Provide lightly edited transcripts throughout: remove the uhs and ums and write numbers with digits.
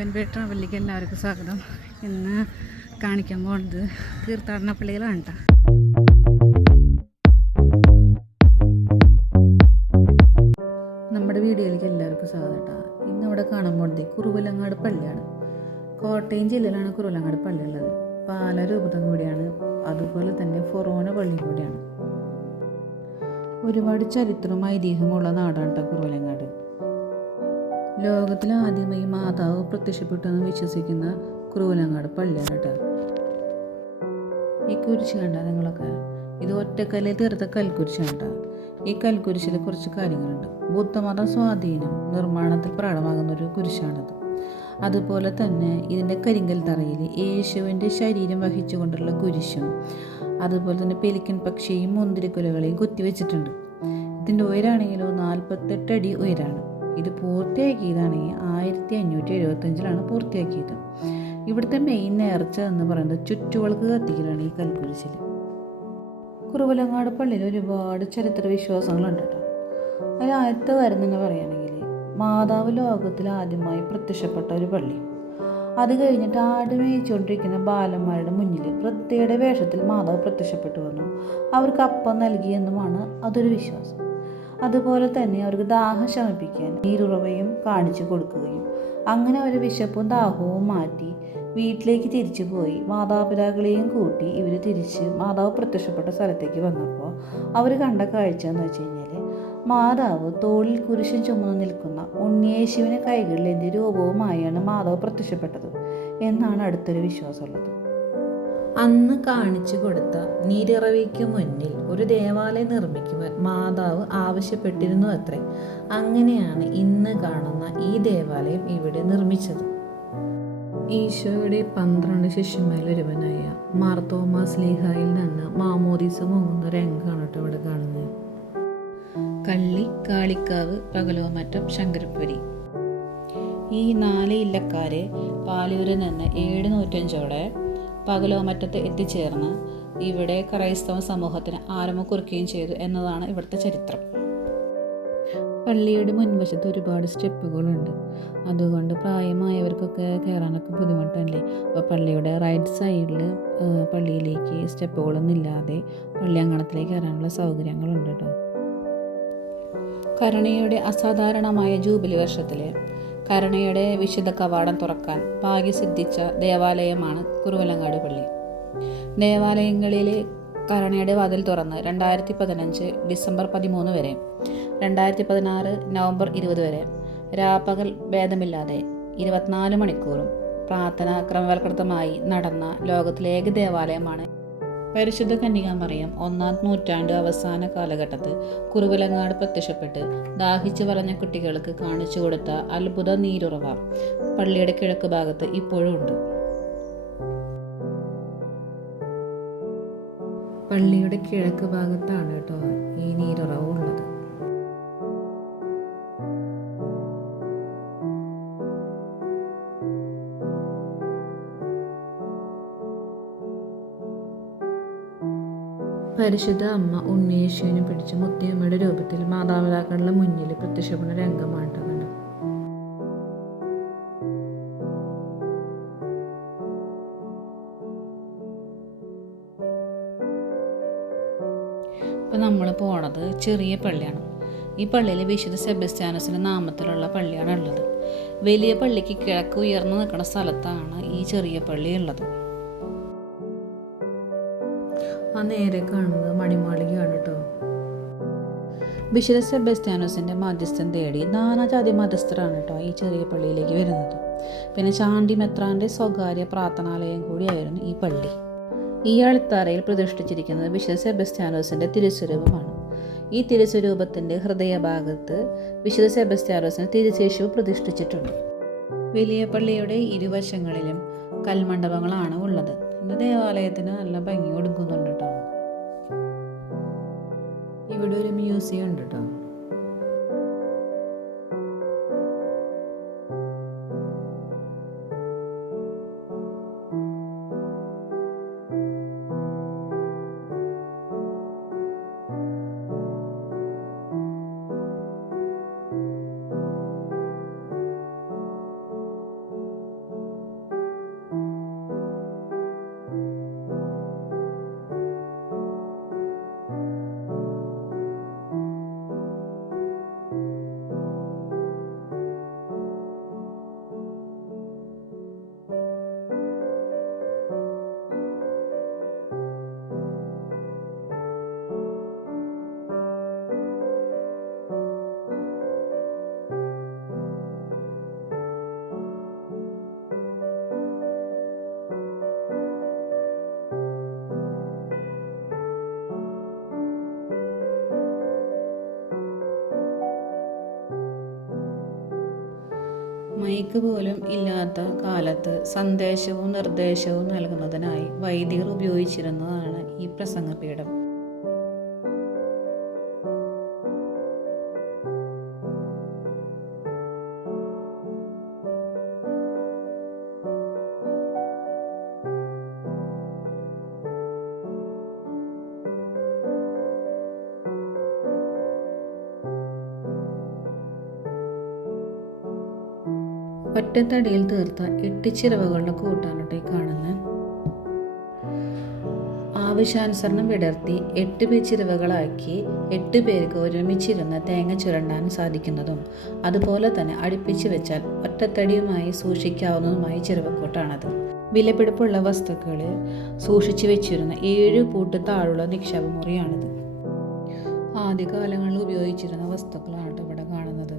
വെൻവേ ട്രാവലിലേക്ക് എല്ലാവർക്കും സ്വാഗതം. ഇന്ന് കാണിക്കാൻ പോകുന്നത് തീർത്ഥാടന പള്ളികളാണ് കേട്ടോ. നമ്മുടെ വീഡിയോയിലേക്ക് എല്ലാവർക്കും സ്വാഗതം കേട്ടോ. ഇന്നിവിടെ കാണാൻ പോകുന്നത് കുറുവലങ്ങാട് പള്ളിയാണ്. കോട്ടയം ജില്ലയിലാണ് കുറുവലങ്ങാട് പള്ളി ഉള്ളത്. പാല രൂപതം കൂടിയാണ്, അതുപോലെ തന്നെ ഫൊറോന പള്ളി കൂടിയാണ്. ഒരുപാട് ചരിത്രവും ഐതിഹ്യമുള്ള നാടാണ് കേട്ടോ കുറുവലങ്ങാട്. ലോകത്തിൽ ആദ്യമായി മാതാവ് പ്രത്യക്ഷപ്പെട്ടെന്ന് വിശ്വസിക്കുന്ന കുറുവലങ്ങാട് പള്ളിയാണ് കേട്ടോ. ഈ കുരിശ് കണ്ട നിങ്ങളൊക്കെ, ഇത് ഒറ്റക്കല്ലിൽ തീർത്ത കൽക്കുരിശാണ് കേട്ടോ. ഈ കൽക്കുരിശിൽ കുറച്ച് കാര്യങ്ങളുണ്ട്. ബുദ്ധമത സ്വാധീനം നിർമ്മാണത്തിൽ പ്രകടമാകുന്ന ഒരു കുരിശാണത്. അതുപോലെ തന്നെ ഇതിൻ്റെ കരിങ്കൽ തറയിൽ യേശുവിൻ്റെ ശരീരം വഹിച്ചുകൊണ്ടുള്ള കുരിശും, അതുപോലെ തന്നെ പെലിക്കൻ പക്ഷിയും മുന്തിരിക്കുലകളെയും കുത്തിവെച്ചിട്ടുണ്ട്. ഇതിൻ്റെ ഉയരാണെങ്കിലോ 48 അടി ഉയരാണ്. ഇത് പൂർത്തിയാക്കിയതാണെങ്കിൽ 1575 പൂർത്തിയാക്കിയത്. ഇവിടുത്തെ മെയിൻ നേർച്ച എന്ന് പറയുന്നത് ചുറ്റുവിളക്ക് കത്തിക്കലാണ് ഈ കൽക്കുരിശിൽ. കുറുവലങ്ങാട് പള്ളിയിൽ ഒരുപാട് ചരിത്ര വിശ്വാസങ്ങളുണ്ട് കേട്ടോ. അതിൽ ആദ്യത്തെ കാര്യം തന്നെ പറയുകയാണെങ്കിൽ, മാതാവ് ലോകത്തിൽ ആദ്യമായി പ്രത്യക്ഷപ്പെട്ട ഒരു പള്ളി. അത് കഴിഞ്ഞിട്ട് ആട് മേയിച്ചുകൊണ്ടിരിക്കുന്ന ബാലന്മാരുടെ മുന്നിൽ വൃദ്ധയുടെ വേഷത്തിൽ മാതാവ് പ്രത്യക്ഷപ്പെട്ടു വന്നു അവർക്ക് അപ്പം നൽകിയെന്നുമാണ് അതൊരു വിശ്വാസം. അതുപോലെ തന്നെ അവർക്ക് ദാഹം ശമിപ്പിക്കാൻ നീരുറവയും കാണിച്ചു കൊടുക്കുകയും അങ്ങനെ ഒരു വിശപ്പും ദാഹവും മാറ്റി വീട്ടിലേക്ക് തിരിച്ചു പോയി മാതാപിതാക്കളെയും കൂട്ടി ഇവർ തിരിച്ച് മാതാവ് പ്രത്യക്ഷപ്പെട്ട സ്ഥലത്തേക്ക് വന്നപ്പോൾ അവർ കണ്ട കാഴ്ച എന്ന് വെച്ച് കഴിഞ്ഞാൽ, മാതാവ് തോളിൽ കുരിശൻ ചുമന്നു നിൽക്കുന്ന ഉണ്ണിയേശുവിനെ കൈകളിലേന്തി രൂപവുമായാണ് മാതാവ് പ്രത്യക്ഷപ്പെട്ടത് എന്നാണ് അടുത്തൊരു വിശ്വാസമുള്ളത്. അന്ന് കാണിച്ചു കൊടുത്ത നീരിറവിക്ക് മുന്നിൽ ഒരു ദേവാലയം നിർമ്മിക്കുവാൻ മാതാവ് ആവശ്യപ്പെട്ടിരുന്നു അത്രേ. അങ്ങനെയാണ് ഇന്ന് കാണുന്ന ഈ ദേവാലയം ഇവിടെ നിർമ്മിച്ചത്. ഈശോയുടെ 12 ശിഷ്യന്മാരിൽ ഒരുവനായ മാർത്തോമാ ശ്ലീഹായിൽ നിന്ന് മാമോദീസ മുങ്ങുന്ന രംഗമാണ് കേട്ടോ ഇവിടെ കാണുന്നത്. കള്ളി, കാളിക്കാവ്, പകലോമറ്റം, ശങ്കരപ്പുരി ഈ 4 ഇല്ലക്കാരെ പാലൂരിൽ നിന്ന് 7 നൂറ്റാണ്ടോടെ പകലോമറ്റത്ത് എത്തിച്ചേർന്ന് ഇവിടെ ക്രൈസ്തവ സമൂഹത്തിന് ആരംഭം കുറിക്കുകയും ചെയ്തു എന്നതാണ് ഇവിടുത്തെ ചരിത്രം. പള്ളിയുടെ മുൻവശത്ത് ഒരുപാട് സ്റ്റെപ്പുകളുണ്ട്. അതുകൊണ്ട് പ്രായമായവർക്കൊക്കെ കയറാനൊക്കെ ബുദ്ധിമുട്ടല്ലേ. അപ്പോൾ പള്ളിയുടെ റൈറ്റ് സൈഡിൽ പള്ളിയിലേക്ക് സ്റ്റെപ്പുകളൊന്നും ഇല്ലാതെ പള്ളി അങ്കണത്തിലേക്ക് കയറാനുള്ള സൗകര്യങ്ങളുണ്ട് കേട്ടോ. കരുണയുടെ അസാധാരണമായ ജൂബിലി വർഷത്തിൽ കരുണയുടെ വിശുദ്ധ കവാടം തുറക്കാൻ ഭാഗ്യസിദ്ധിച്ച ദേവാലയമാണ് കുറുവലങ്ങാട് പള്ളി. ദേവാലയങ്ങളിലെ കരുണയുടെ വാതിൽ തുറന്ന് 2015 ഡിസംബർ 13 വരെ 2016 നവംബർ 20 വരെ രാപ്പകൽ ഭേദമില്ലാതെ 24 മണിക്കൂറും പ്രാർത്ഥന ക്രമവൽകൃതമായി നടന്ന ലോകത്തിലെ ഏക ദേവാലയമാണ്. പരിശുദ്ധ കന്യകാമറിയം 1-ാം നൂറ്റാണ്ട് അവസാന കാലഘട്ടത്തിൽ കുറുവലങ്ങാട് പ്രത്യക്ഷപ്പെട്ട് ദാഹിച്ചു വലഞ്ഞ കുട്ടികൾക്ക് കാണിച്ചു കൊടുത്ത അത്ഭുത നീരുറവ പള്ളിയുടെ കിഴക്ക് ഭാഗത്ത് ഇപ്പോഴും ഉണ്ട്. പള്ളിയുടെ കിഴക്ക് ഭാഗത്താണ് കേട്ടോ ഈ നീരുറവ ഉള്ളത്. പരിശുദ്ധ അമ്മ ഉണ്ണിയേശുവിനെ പിടിച്ച് മുത്തിയമ്മയുടെ രൂപത്തിൽ മാതാപിതാക്കളുടെ മുന്നിൽ പ്രത്യക്ഷപ്പെടുന്ന രംഗമാണ് കണ്ടത്. ഇപ്പം നമ്മൾ പോണത് ചെറിയ പള്ളിയാണ്. ഈ പള്ളിയിൽ വിശുദ്ധ സെബസ്ത്യാനോസിൻ്റെ നാമത്തിലുള്ള പള്ളിയാണ് ഉള്ളത്. വലിയ പള്ളിക്ക് കിഴക്ക് ഉയർന്നു നിൽക്കുന്ന സ്ഥലത്താണ് ഈ ചെറിയ പള്ളി ഉള്ളത്. ആ നേരെ കാണുന്നത് മണിമാളികയാണ് കേട്ടോ. വിശുദ്ധ സെബസ്ത്യാനോസിൻ്റെ മധ്യസ്ഥം തേടി നാനാജാതി മതസ്ഥരാണ് കേട്ടോ ഈ ചെറിയ പള്ളിയിലേക്ക് വരുന്നത്. പിന്നെ ചാണ്ടി മെത്രാൻ്റെ സ്വകാര്യ പ്രാർത്ഥനാലയം കൂടിയായിരുന്നു ഈ പള്ളി. ഈ അൾത്താരയിൽ പ്രതിഷ്ഠിച്ചിരിക്കുന്നത് വിശുദ്ധ സെബസ്ത്യാനോസിൻ്റെ തിരുസ്വരൂപമാണ്. ഈ തിരുസ്വരൂപത്തിൻ്റെ ഹൃദയഭാഗത്ത് വിശുദ്ധ സെബസ്ത്യാനോസിന് തിരുശേഷു പ്രതിഷ്ഠിച്ചിട്ടുണ്ട്. വലിയ പള്ളിയുടെ ഇരുവശങ്ങളിലും കൽമണ്ഡപങ്ങളാണ് ഉള്ളത്. ഇന്ന് ദേവാലയത്തിന് നല്ല ഭംഗി കൊടുക്കുന്നുണ്ട് കേട്ടോ. ഇവിടെ ഒരു മ്യൂസിയം ഉണ്ട് കേട്ടോ. മൈക്ക് പോലും ഇല്ലാത്ത കാലത്ത് സന്ദേശവും നിർദ്ദേശവും നൽകുന്നതിനായി വൈദികർ ഉപയോഗിച്ചിരുന്നതാണ് ഈ പ്രസംഗപീഠം. ഒറ്റത്തടിയിൽ തീർത്ത 8 ചിറവുകളുടെ കൂട്ടാണ് കാണുന്നത്. ആവശ്യാനുസരണം വിടർത്തി 8 ചിറവുകളാക്കി 8 പേർക്ക് ഒരുമിച്ചിരുന്ന് തേങ്ങ ചുരണ്ടാൻ സാധിക്കുന്നതും അതുപോലെ തന്നെ അടുപ്പിച്ച് വെച്ചാൽ ഒറ്റത്തടിയുമായി സൂക്ഷിക്കാവുന്നതുമായ ചിറവക്കൂട്ടാണത്. വിലപിടിപ്പുള്ള വസ്തുക്കൾ സൂക്ഷിച്ചു വെച്ചിരുന്ന 7 കൂട്ട് താഴുള്ള നിക്ഷേപമുറിയാണിത്. ആദ്യകാലങ്ങളിൽ ഉപയോഗിച്ചിരുന്ന വസ്തുക്കളാണ് ഇവിടെ കാണുന്നത്.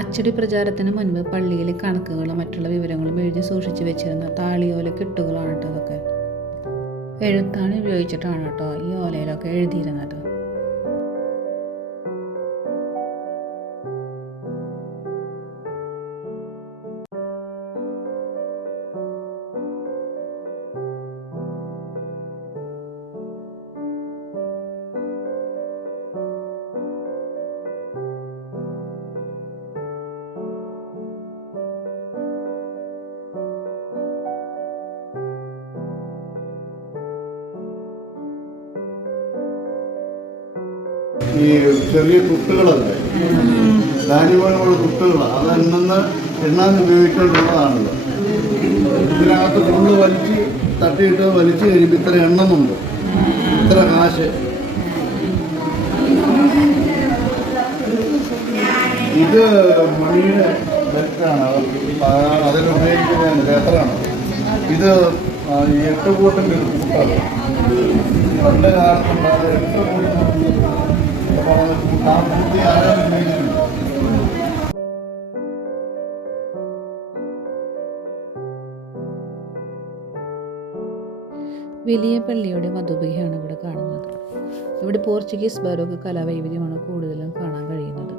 അച്ചടി പ്രചാരത്തിന് മുൻപ് പള്ളിയിലെ കണക്കുകളും മറ്റുള്ള വിവരങ്ങളും എഴുതി സൂക്ഷിച്ചു വെച്ചിരുന്ന താളിയോല കെട്ടുകളാണ് ഇതൊക്കെ. എഴുത്താണ് ഉപയോഗിച്ചിട്ടാണ് ഈ ഓലയിലൊക്കെ എഴുതിയിരുന്നത്. ഈ ചെറിയ കുട്ടുകളല്ലേ, ധാന്യങ്ങളുള്ള കുട്ടുകളാണ്, അത് എണ്ണാൻ ഉപയോഗിക്കേണ്ടതാണല്ലോ. ഇതിനകത്ത് ഫുള്ള് തട്ടിയിട്ട് വലിച്ചു കഴിയുമ്പോൾ ഇത്ര എണ്ണമുണ്ട്, ഇത്ര കാശ്. ഇത് മണിയുടെ ബെൽറ്റാണ്, അതിലുപയോഗിക്കുന്ന ലേറ്ററാണ്. ഇത് 8 കൂട്ടിൻ്റെ ഒരു കൂട്ടാണ്. പണ്ട് കാലത്തുണ്ടായത് 8 കൂട്ടിൻ്റെ വലിയ പള്ളിയുടെ വധുബിയാണ് ഇവിടെ കാണുന്നത്. ഇവിടെ പോർച്ചുഗീസ് ബരോക്ക് കലാവൈവിധ്യമാണ് കൂടുതലും കാണാൻ കഴിയുന്നത്.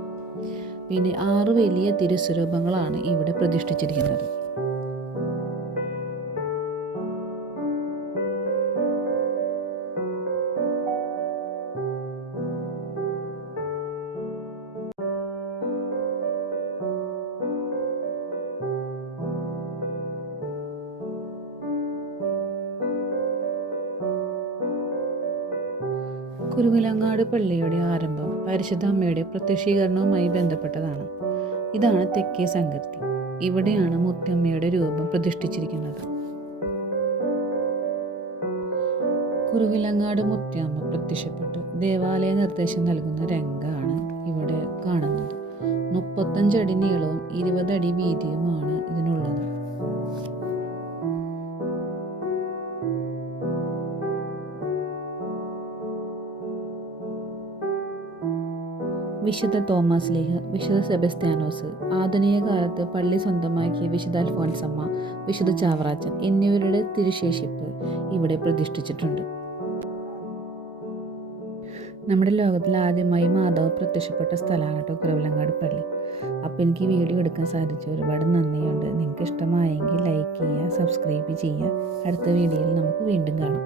പിന്നെ 6 വലിയ തിരുസ്വരൂപങ്ങളാണ് ഇവിടെ പ്രതിഷ്ഠിച്ചിരിക്കുന്നത്. കുറുവിലങ്ങാട് പള്ളിയുടെ ആരംഭം പരിശുദ്ധ അമ്മയുടെ പ്രത്യക്ഷീകരണവുമായി ബന്ധപ്പെട്ടതാണ്. ഇതാണ് തെക്കേ സങ്കീർത്തി. ഇവിടെയാണ് മുത്തമ്മയുടെ രൂപം പ്രതിഷ്ഠിച്ചിരിക്കുന്നത്. കുറുവിലങ്ങാട് മുത്തമ്മ പ്രത്യക്ഷപ്പെട്ട് ദേവാലയ നിർദ്ദേശം നൽകുന്ന രംഗമാണ് ഇവിടെ കാണുന്നത്. 35 അടി നീളവും 20 അടി വീതിയുമാണ് ഇതിനുള്ളത്. വിശുദ്ധ തോമസ് ലീഹ, വിശുദ്ധ സെബസ്ത്യാനോസ്, ആധുനിക കാലത്ത് പള്ളി സ്വന്തമാക്കിയ വിശുദ്ധ അൽഫോൻസമ്മ, വിശുദ്ധ ചാവറാച്ചൻ എന്നിവരുടെ തിരുശേഷിപ്പ് ഇവിടെ പ്രതിഷ്ഠിച്ചിട്ടുണ്ട്. നമ്മുടെ ലോകത്തിൽ ആദ്യമായി മാതാവ് പ്രത്യക്ഷപ്പെട്ട സ്ഥലമാണ് കുറുവിലങ്ങാട് പള്ളി. അപ്പോൾ എനിക്ക് വീഡിയോ എടുക്കാൻ സാധിച്ചു. ഒരുപാട് നന്ദിയുണ്ട്. നിങ്ങൾക്ക് ഇഷ്ടമായെങ്കിൽ ലൈക്ക് ചെയ്യുക, സബ്സ്ക്രൈബ് ചെയ്യുക. അടുത്ത വീഡിയോയിൽ നമുക്ക് വീണ്ടും കാണാം.